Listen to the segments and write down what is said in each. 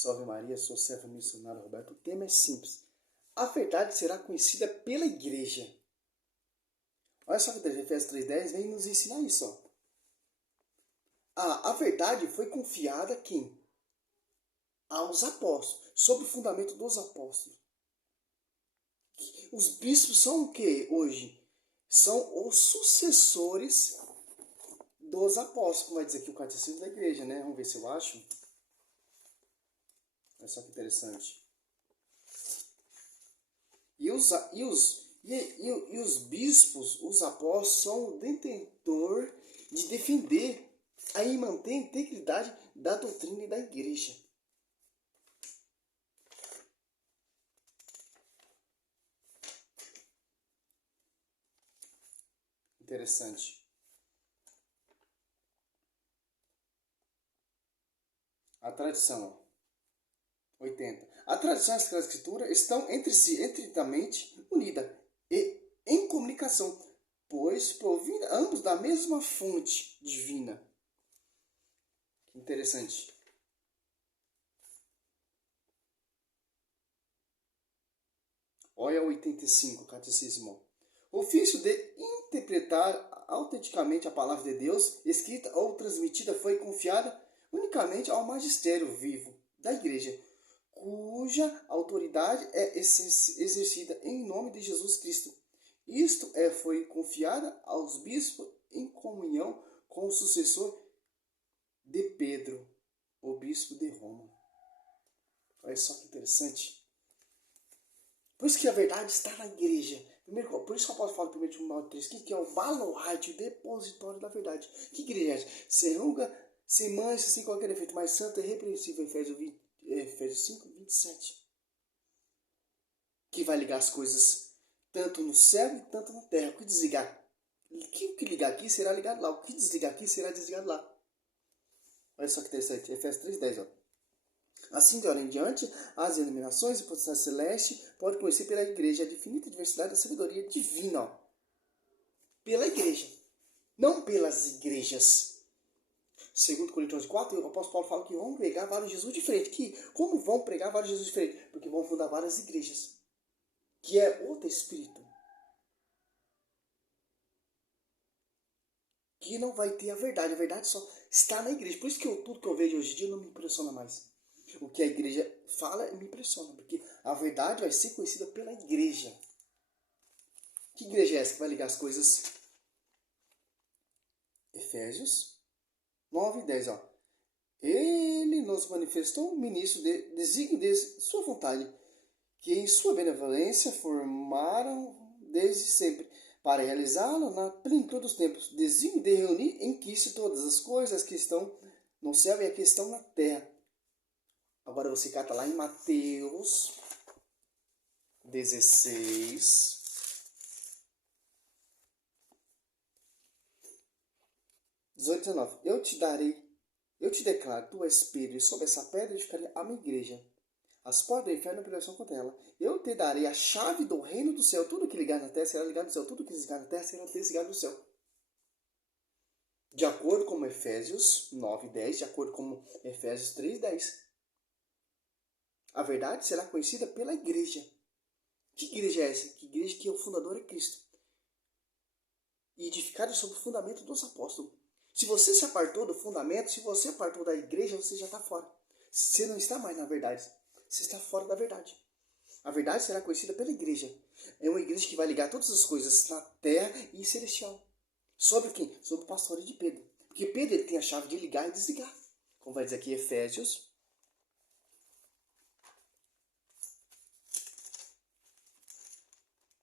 Salve Maria, sou servo missionário Roberto. O tema é simples. A verdade será conhecida pela igreja. Olha só que Efésios 3:10 vem nos ensinar isso. A verdade foi confiada a quem? Aos apóstolos, sob o fundamento dos apóstolos. Os bispos são o que hoje? São os sucessores dos apóstolos, como vai dizer aqui o catecismo da igreja, né? Vamos ver se eu acho. Olha só que interessante. E os bispos, os apóstolos, são o detentor de defender e manter a integridade da doutrina e da igreja. Interessante. A tradição. 80. A tradição e a Sagrada Escritura estão entre si, estritamente unidas e em comunicação, pois provêm ambos da mesma fonte divina. Interessante. Olha o 85, Catecismo. O ofício de interpretar autenticamente a palavra de Deus, escrita ou transmitida, foi confiada unicamente ao magistério vivo da Igreja, cuja autoridade é exercida em nome de Jesus Cristo. Isto foi confiada aos bispos em comunhão com o sucessor de Pedro, o bispo de Roma. Olha só que interessante. Por isso que a verdade está na igreja. Por isso que eu posso falar em 1 Timóteo 3, que é o baluarte, o depositório da verdade. Que igreja é essa? Sem ruga, sem mancha, sem qualquer defeito, mas santa e repreensível, Efésios 5, 27. Que vai ligar as coisas tanto no céu e tanto na terra. O que desligar? O que ligar aqui será ligado lá. O que desligar aqui será desligado lá. Olha só que interessante. Efésios 3:10. Assim, de hora em diante, as iluminações e potestade celeste podem conhecer pela igreja a infinita diversidade da sabedoria divina. Ó. Pela igreja. Não pelas igrejas. Segundo Coríntios 4, o apóstolo Paulo fala que vão pregar vários Jesus diferentes. Como vão pregar vários Jesus diferentes? Porque vão fundar várias igrejas. Que é outro espírito. Que não vai ter a verdade. A verdade só está na igreja. Por isso que tudo que eu vejo hoje em dia não me impressiona mais. O que a igreja fala me impressiona. Porque a verdade vai ser conhecida pela igreja. Que igreja é essa que vai ligar as coisas? Efésios 9:10. Ele nos manifestou um ministro de desígnio de sua vontade, que em sua benevolência formaram desde sempre, para realizá-lo na plenitude dos tempos, desígnio de reunir em Cristo todas as coisas que estão no céu e as que estão na terra. Agora você cata lá em Mateus 16. 18, 19. Eu te declaro, tu és Pedro, e sobre essa pedra edificarei a minha igreja. As portas do inferno não prevalecerão contra ela. Eu te darei a chave do reino do céu. Tudo que ligar na terra será ligado no céu. Tudo que desligar na terra será desligado no céu. De acordo com Efésios 9:10, de acordo com Efésios 3:10. A verdade será conhecida pela igreja. Que igreja é essa? Que igreja que o fundador é Cristo. E edificada sobre o fundamento dos apóstolos. Se você se apartou do fundamento, se você apartou da igreja, você já está fora. Você não está mais na verdade. Você está fora da verdade. A verdade será conhecida pela igreja. É uma igreja que vai ligar todas as coisas na terra e celestial. Sobre quem? Sobre o pastoreio de Pedro. Porque Pedro ele tem a chave de ligar e desligar. Como vai dizer aqui Efésios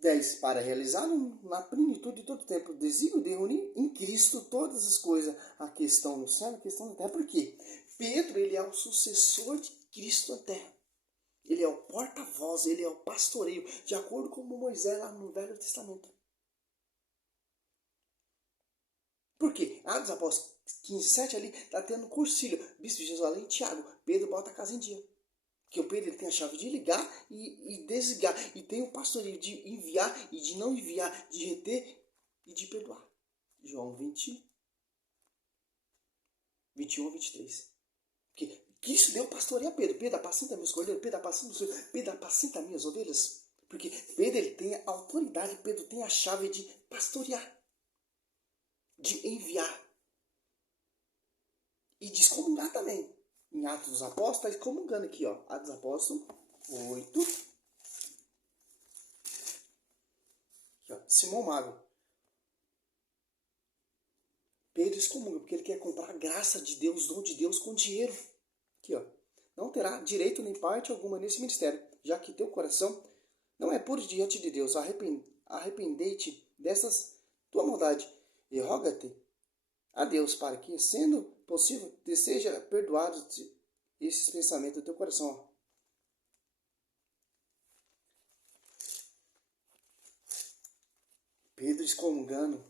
10. Para realizar na plenitude de todo o tempo o desígnio de reunir em Cristo todas as coisas. A questão no céu e a questão na terra. Por quê? Pedro ele é o sucessor de Cristo na terra. Ele é o porta-voz, ele é o pastoreio, de acordo com Moisés lá no Velho Testamento. Por quê? Atos Apóstolos 15:7 ali está tendo cursilho. Bispo de Jerusalém, Tiago. Pedro bota a casa em dia. Porque o Pedro ele tem a chave de ligar e desligar. E tem o pastoreio de enviar e de não enviar, de reter e de perdoar. João 20, 21 a 23. Porque Cristo deu pastoreio a Pedro. Pedro, apacenta meus cordeiros. Pedro, apacenta meus cordeiros. Pedro, apacenta minhas ovelhas. Porque Pedro, ele tem a autoridade. Pedro tem a chave de pastorear. De enviar. E de excomungar também. Em Atos dos Apóstolos, está excomungando aqui, ó. Atos dos Apóstolos 8. Aqui, ó. Simão Mago. Pedro excomunga, porque ele quer comprar a graça de Deus, dom de Deus com dinheiro. Aqui, ó. Não terá direito nem parte alguma nesse ministério, já que teu coração não é puro diante de Deus. Arrependei-te dessas tua maldade e roga-te a Deus para que, sendo possível, te seja perdoado esses pensamentos do teu coração. Ó. Pedro excomungando.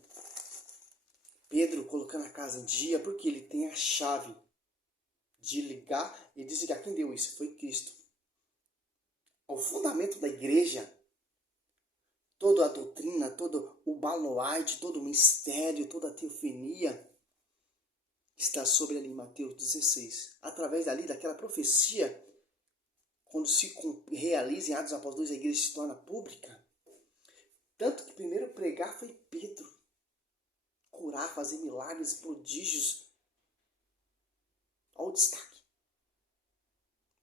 Pedro colocando a casa em dia porque ele tem a chave de ligar e desligar. Quem deu isso? Foi Cristo. O fundamento da igreja, toda a doutrina, todo o baluarte, todo o mistério, toda a teofania está sobre ali em Mateus 16. Através dali, daquela profecia, quando se realiza em Atos dos Apóstolos 2, a igreja se torna pública. Tanto que primeiro pregar foi Pedro. Curar, fazer milagres, prodígios. Olha o destaque.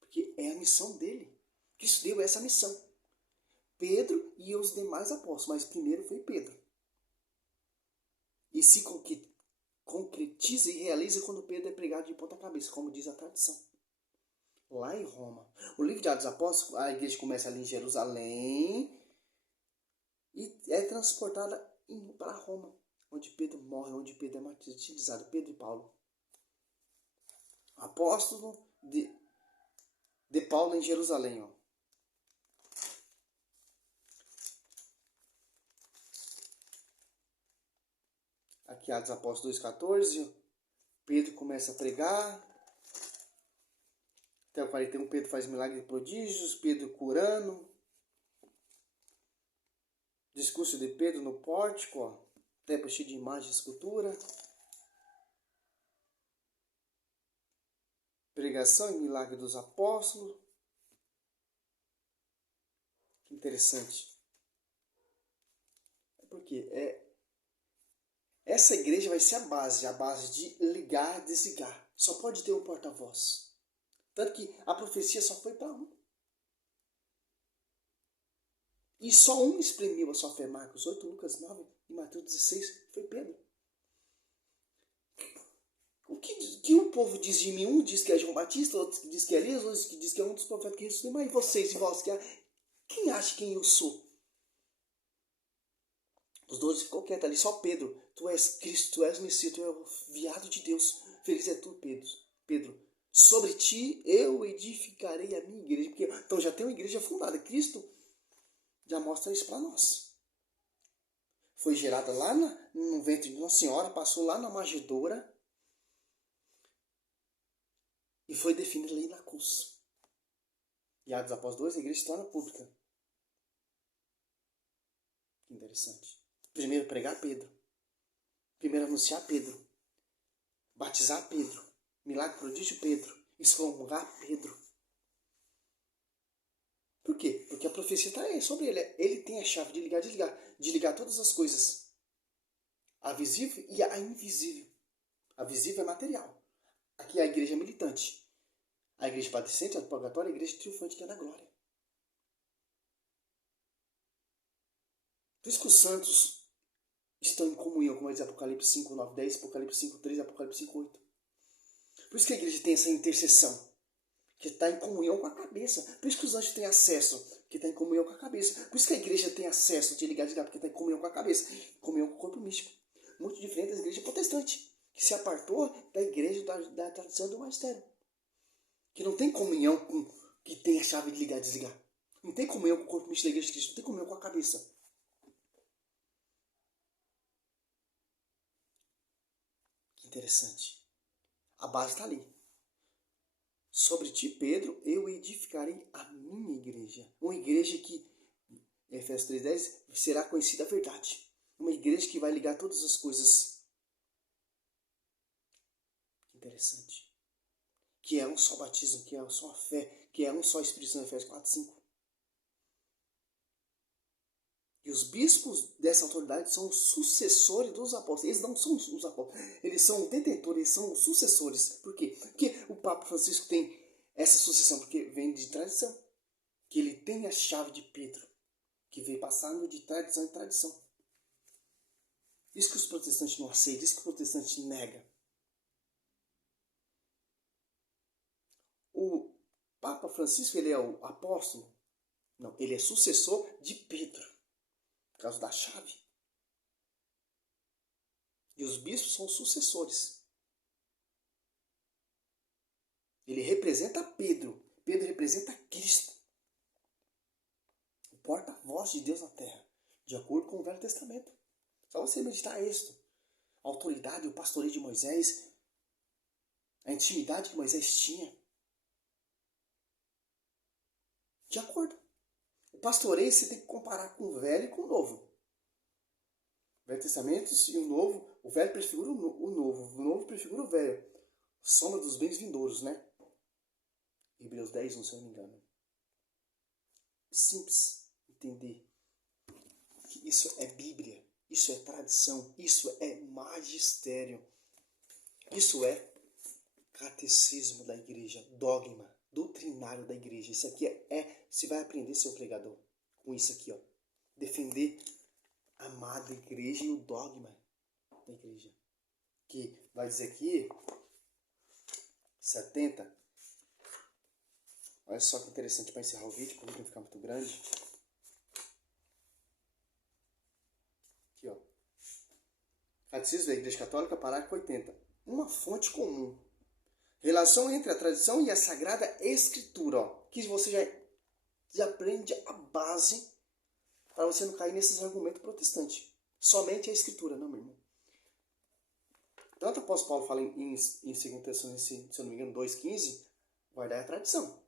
Porque é a missão dele. Cristo deu essa missão. Pedro e os demais apóstolos, mas primeiro foi Pedro. E se concretiza e realiza quando Pedro é pregado de ponta cabeça, como diz a tradição. Lá em Roma. O livro de Atos dos Apóstolos, a igreja começa ali em Jerusalém e é transportada para Roma, onde Pedro morre, onde Pedro é martirizado, Pedro e Paulo. Apóstolo de Paulo em Jerusalém. Ó. Aqui Atos Apóstolos 2,14. Pedro começa a pregar. Até o 41, Pedro faz milagres e prodígios. Pedro curando. Discurso de Pedro no pórtico. Ó. Templo cheio de imagem e escultura. Pregação e milagre dos apóstolos. Que interessante. Porque essa igreja vai ser a base de ligar e desligar. Só pode ter um porta-voz. Tanto que a profecia só foi para um. E só um exprimiu a sua fé. Marcos 8, Lucas 9 e Mateus 16 foi Pedro. O que o povo diz de mim? Um diz que é João Batista, outro diz que é Elias, outro diz que é um dos profetas que ressuscitou. Mas vocês e vós, quem acha quem eu sou? Os 12 ficou quietos ali. Só Pedro. Tu és Cristo, tu és Messias, tu és o enviado de Deus. Feliz é tu, Pedro. Sobre ti eu edificarei a minha igreja. Porque, então já tem uma igreja fundada. Cristo já mostra isso para nós. Foi gerada lá no ventre de Nossa Senhora, passou lá na manjedoura e foi definida ali na cruz. E Atos após 2, a igreja se torna pública. Que interessante. Primeiro pregar Pedro. Primeiro anunciar Pedro. Batizar Pedro. Milagre, prodígio Pedro. Excomungar Pedro. Por quê? Porque a profecia está aí sobre ele. Ele tem a chave de ligar e desligar. De ligar todas as coisas. A visível e a invisível. A visível é material. Aqui é a igreja militante. A igreja padecente é do purgatório, a igreja triunfante que é da glória. Por isso que os santos estão em comunhão, como diz Apocalipse 5, 9, 10, Apocalipse 5, 3 e Apocalipse 5, 8. Por isso que a igreja tem essa intercessão, que está em comunhão com a cabeça. Por isso que os anjos têm acesso, que está em comunhão com a cabeça. Por isso que a igreja tem acesso de ligar, porque está em comunhão com a cabeça, comunhão com o corpo místico. Muito diferente da igreja protestante, que se apartou da igreja da tradição do magistério. Que não tem comunhão com que tem a chave de ligar e desligar. Não tem comunhão com o corpo místico da igreja de Cristo, não tem comunhão com a cabeça. Que interessante. A base está ali. Sobre ti, Pedro, eu edificarei a minha igreja. Uma igreja que, em Efésios 3,10, será conhecida a verdade. Uma igreja que vai ligar todas as coisas. Que interessante. que é um só batismo, que é uma só fé, que é um só Espírito Santo, Efésios 4, 5. E os bispos dessa autoridade são sucessores dos apóstolos. Eles não são os apóstolos, eles são detentores, eles são sucessores. Por quê? Porque o Papa Francisco tem essa sucessão, porque vem de tradição. Que ele tem a chave de Pedro, que veio passando de tradição em tradição. Isso que os protestantes não aceitam, isso que os protestantes negam. O Papa Francisco, ele é o apóstolo? Não, ele é sucessor de Pedro, por causa da chave. E os bispos são sucessores. Ele representa Pedro. Pedro representa Cristo. O porta-voz de Deus na terra, de acordo com o Velho Testamento. Só você meditar isso. A autoridade, o pastoreio de Moisés, a intimidade que Moisés tinha. De acordo. O pastoreio você tem que comparar com o velho e com o novo. O Velho Testamento e o Novo, o velho prefigura o novo prefigura o velho. Sombra dos bens vindouros, né? Hebreus 10, se eu não me engano. Simples entender que isso é Bíblia, isso é tradição, isso é magistério, isso é catecismo da igreja, dogma, doutrinário da igreja. Isso aqui você vai aprender, seu pregador, com isso aqui, ó. Defender a amada igreja e o dogma da igreja. Que vai dizer aqui, 70. Olha só que interessante para encerrar o vídeo, para não ficar muito grande. Aqui, ó. Catecismo da Igreja Católica, parágrafo 80. Uma fonte comum. Relação entre a tradição e a Sagrada Escritura, ó, que você já aprende a base para você não cair nesses argumentos protestantes. Somente a Escritura, não, meu irmão. Tanto o apóstolo Paulo fala em 2 Tessalonicenses, se eu não me engano, 2,15, guardar a tradição.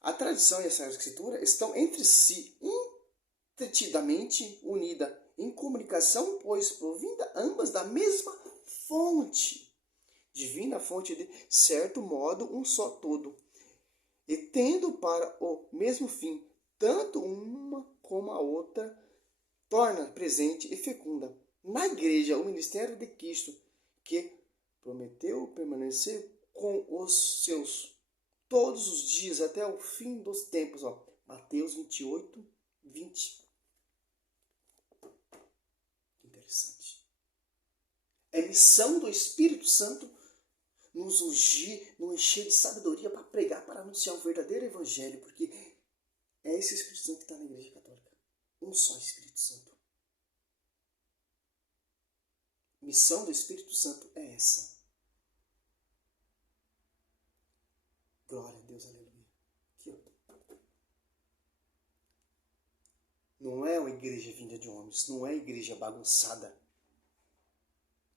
A tradição e a Sagrada Escritura estão entre si entretidamente unidas, em comunicação, pois provinda ambas da mesma fonte. Divina fonte de certo modo um só todo, e tendo para o mesmo fim, tanto uma como a outra, torna presente e fecunda na igreja o ministério de Cristo, que prometeu permanecer com os seus todos os dias até o fim dos tempos. Ó. Mateus 28, 20. Interessante. É missão do Espírito Santo nos ungir, nos encher de sabedoria para pregar, para anunciar o verdadeiro evangelho, porque é esse Espírito Santo que está na Igreja Católica. Um só Espírito Santo. Missão do Espírito Santo é essa. Glória a Deus, aleluia. Aqui, ó. Não é uma igreja vinda de homens, não é igreja bagunçada.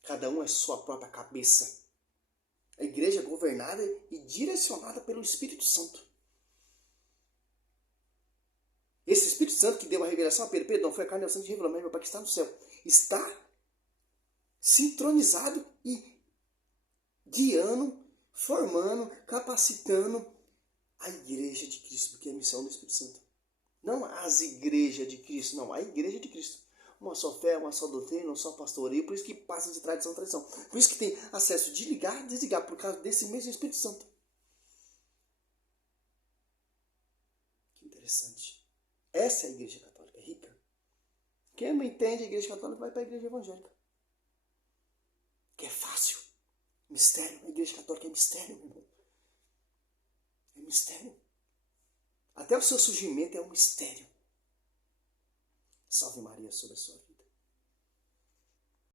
Cada um é sua própria cabeça. A igreja é governada e direcionada pelo Espírito Santo. Esse Espírito Santo que deu a revelação a Pedro, Pedro, não foi a carne, é o sangue que revelou, mas meu Pai que está no céu, está sincronizado e guiando, formando, capacitando a igreja de Cristo, porque é a missão do Espírito Santo. Não as igrejas de Cristo, não, a igreja de Cristo. Uma só fé, uma só doutrina, um só pastoreio, por isso que passa de tradição em tradição. Por isso que tem acesso de ligar e desligar, por causa desse mesmo Espírito Santo. Que interessante. Essa é a igreja católica, rica. Quem não entende a igreja católica vai para a igreja evangélica. Que é fácil. Mistério. A igreja católica é mistério, meu irmão. É mistério. Até o seu surgimento é um mistério. Salve Maria sobre a sua vida.